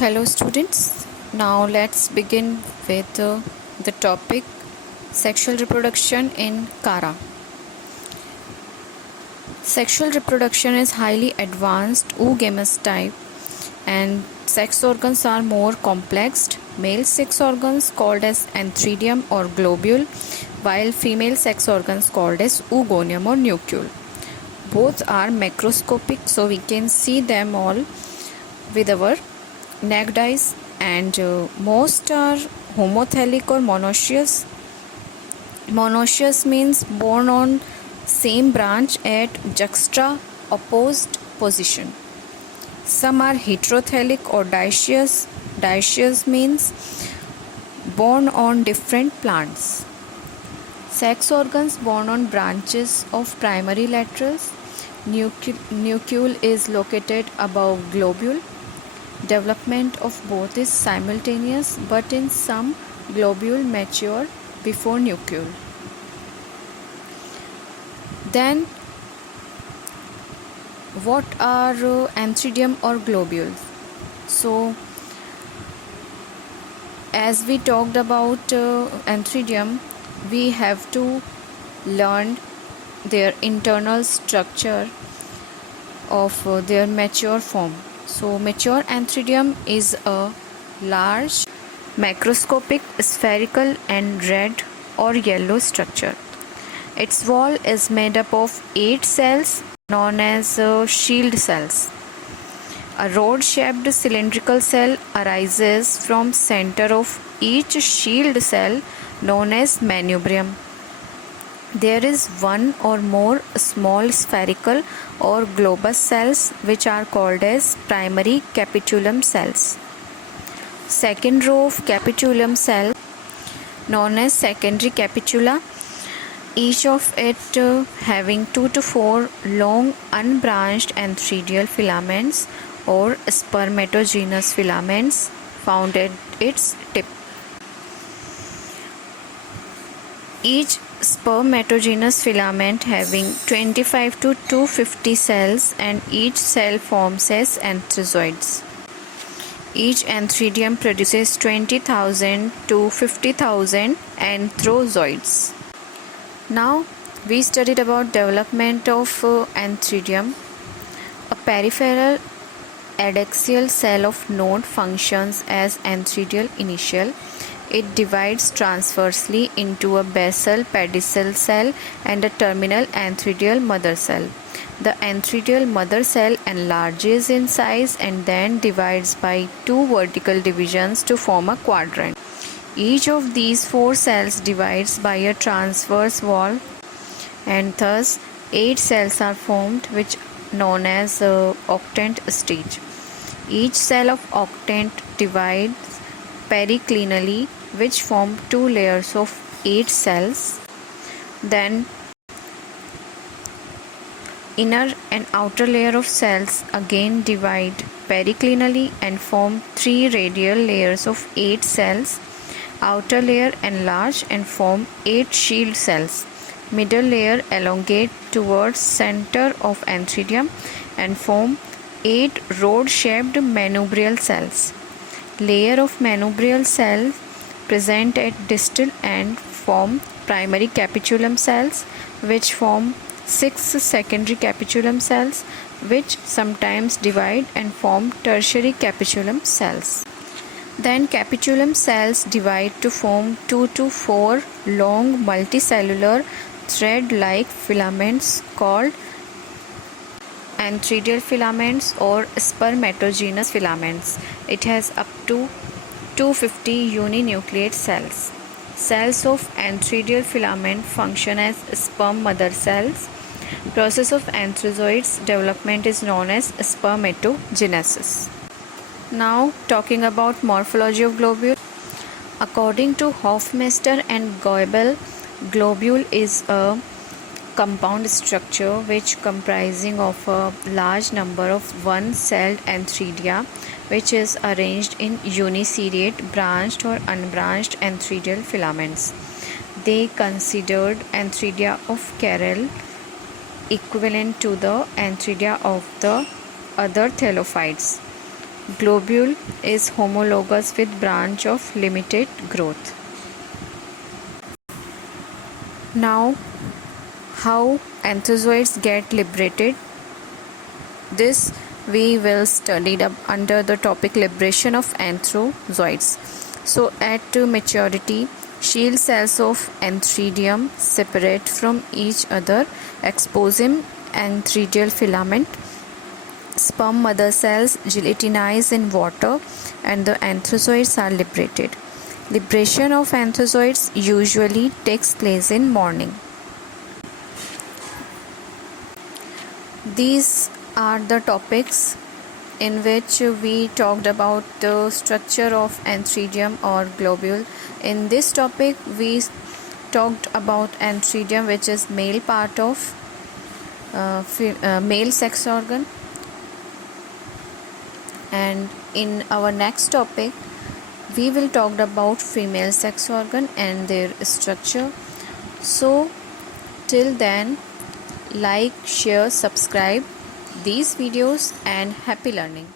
Hello, students. Now let's begin with the topic sexual reproduction in Kara. Sexual reproduction is highly advanced oogamous type, and sex organs are more complex. Male sex organs called as antheridium or globule, while female sex organs called as oogonium or nucleus. Both are macroscopic, so we can see them all with our naked eyes, and most are homothallic or monoecious. Monoecious means born on same branch at juxta opposed position. Some are heterothallic or dioecious. Dioecious means born on different plants. Sex organs born on branches of primary laterals. Nucleus is located above globule. Development of both is simultaneous, but in some globule mature before nucleus. Then what are antheridium or globules? So as we talked about antheridium, we have to learn their internal structure of their mature form. So mature antheridium is a large macroscopic spherical and red or yellow structure. Its wall is made up of 8 cells known as shield cells. A rod-shaped cylindrical cell arises from center of each shield cell known as manubrium. There is one or more small spherical or globous cells which are called as primary capitulum cells. Second row of capitulum cells known as secondary capitula, each of it having 2 to 4 long unbranched antheridial filaments or spermatogenous filaments found at its tip. Each spermatogenous filament having 25 to 250 cells, and each cell forms as antherozoids. Each antheridium produces 20,000 to 50,000 antherozoids. Now we studied about development of antheridium. A peripheral adaxial cell of node functions as antheridial initial. It divides transversely into a basal pedicel cell and a terminal antheridial mother cell. The antheridial mother cell enlarges in size and then divides by 2 vertical divisions to form a quadrant. Each of these 4 cells divides by a transverse wall, and thus 8 cells are formed, which known as octant stage. Each cell of octant divides periclinally, which form 2 layers of 8 cells. Then inner and outer layer of cells again divide periclinally and form 3 radial layers of 8 cells. Outer layer enlarge and form 8 shield cells. Middle layer elongate towards center of antheridium and form 8 rod-shaped manubrial cells. Layer of manubrial cells present at distal end form primary capitulum cells, which form 6 secondary capitulum cells, which sometimes divide and form tertiary capitulum cells. Then capitulum cells divide to form 2 to 4 long multicellular thread-like filaments called antheridial filaments or spermatogenous filaments. It has up to 250 uninucleate cells. Cells of antheridial filament function as sperm mother cells. Process of antherozoids development is known as spermatogenesis. Now talking about morphology of globule. According to Hofmeister and Goebel, globule is a compound structure which comprising of a large number of one-celled antheridia, which is arranged in uniseriate branched or unbranched antheridial filaments. They considered antheridia of Carrel equivalent to the antheridia of the other thallophytes. Globule is homologous with branch of limited growth. Now, how anthozoids get liberated? This we will study under the topic liberation of anthozoids. So at maturity, shield cells of Antheridium separate from each other, exposing antheridial filament. Sperm mother cells gelatinize in water and the anthozoids are liberated. Liberation of anthozoids usually takes place in morning. These are the topics in which we talked about the structure of Antheridium or globule. In this topic, we talked about Antheridium, which is male part of male sex organ. And in our next topic, we will talk about female sex organ and their structure. So till then, like, share, subscribe these videos, and happy learning.